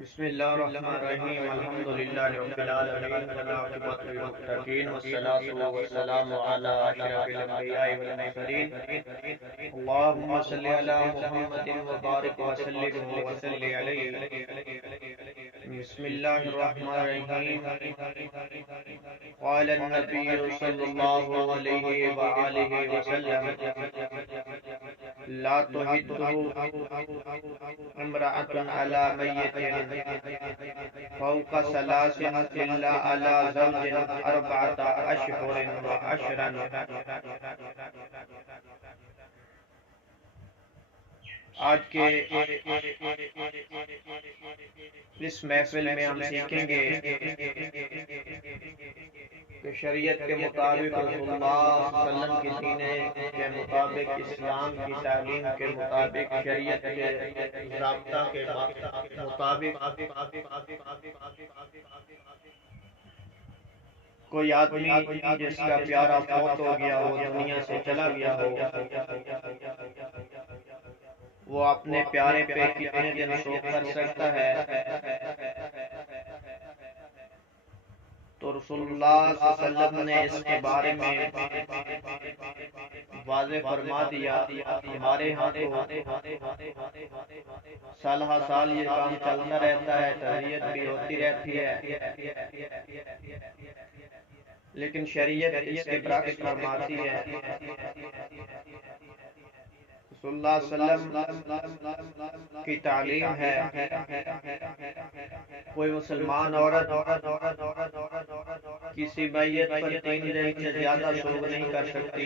بسم اللہ الرحمن الرحیم الحمد للہ رب العالمین والعاقبۃ للمتقین والصلاة والسلام علی اشرف الانبیاء والمرسلین اللہم صلی علی محمد وبارک وسلم وصلی علیہ بسم اللہ الرحمن الرحیم قال النبی صلی اللہ علیہ وآلہ وسلم لا تحدہ امرأة على ميت فوق ثلاث إلا على زوج 4 أشهر وعشرا. آج کے اس محفل میں ہم سیکھیں گے کہ شریعت کے مطابق رسول اللہ صلی اللہ علیہ وسلم کی دین کے مطابق اسلام کی تعلیم کے مطابق شریعت کے ضابطہ کے مطابق کوئی آدمی جس کا پیارا فوت ہو گیا ہو، دنیا سے چلا گیا ہو، وہ اپنے پیارے پہ کتنے دن شوق کر سکتا ہے؟ تو رسول اللہ صلی اللہ علیہ وسلم نے اس کے بارے میں واضح فرما دیا. ہمارے ہاں سال ہر سال یہ کام چلتا رہتا ہے، تربیت بھی ہوتی رہتی ہے، لیکن شریعت اس کے برعکس فرماتی ہے. رسول اللہ صلی اللہ علیہ وسلم کی تعلیم ہے کوئی مسلمان عورت کسی میت پر 3 دن سے زیادہ شوق نہیں کر سکتی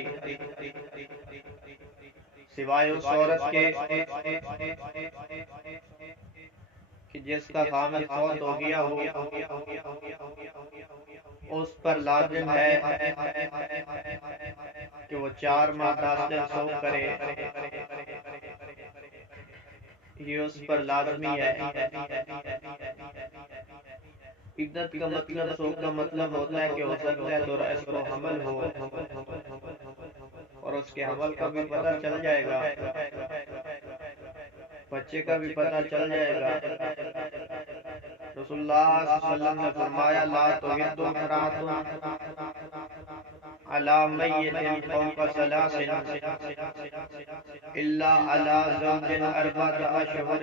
سوائے اس عورت کے کہ جس کا خامد فوت ہو گیا ہو. اس پر لازم ہے کہ وہ 4 ماہ 10 دن شوق کرے، یہ اس پر لازمی ہے. عدت کا مطلب شوق کا مطلب ہوتا ہے کہ ہو سکتا ہے تو اس کو حمل ہو اور اس کے حمل کا بھی پتہ چل جائے گا، بچے کا بھی پتہ چل جائے گا. رسول اللہ صلی اللہ علیہ وسلم نے فرمایا لا تحد امرأة على ميت فوق 3 إلا على زوج 4 أشهر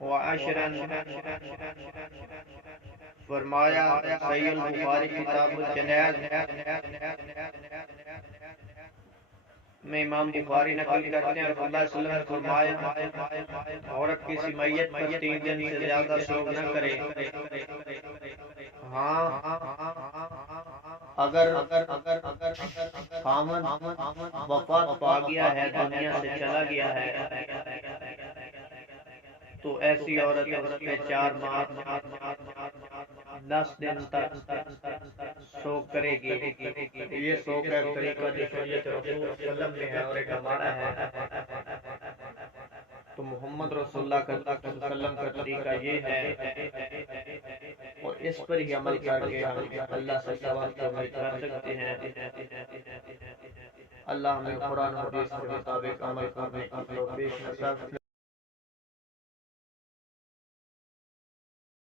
وعشرا. فرمایا صحیح البخاری کتاب الجنائز میں امام بخاری نقل کرتے ہیں رسول اللہ صلی اللہ علیہ وسلم نے فرمایا عورت کسی میت پر 3 دن سے زیادہ شوق نہ کرے. ہاں اگر خامد وفات پا گیا ہے، دنیا سے چلا گیا ہے، تو ایسی عورت پہ 4 ماہ 10 دن تک شوق کرے گی. یہ شوق کا طریقہ جو شریعت رسول صلی اللہ علیہ وسلم میں ہے اور ایک ہمارا ہے، تو محمد رسول اللہ صلی اللہ علیہ وسلم کا طریقہ یہ ہے اور اس پر ہی عمل کر کے ہم اللہ سے ثواب کی امید کر سکتے ہیں. اللہ ہمیں قرآن و حدیث کے مطابق عمل کرنے کی توفیق نصیب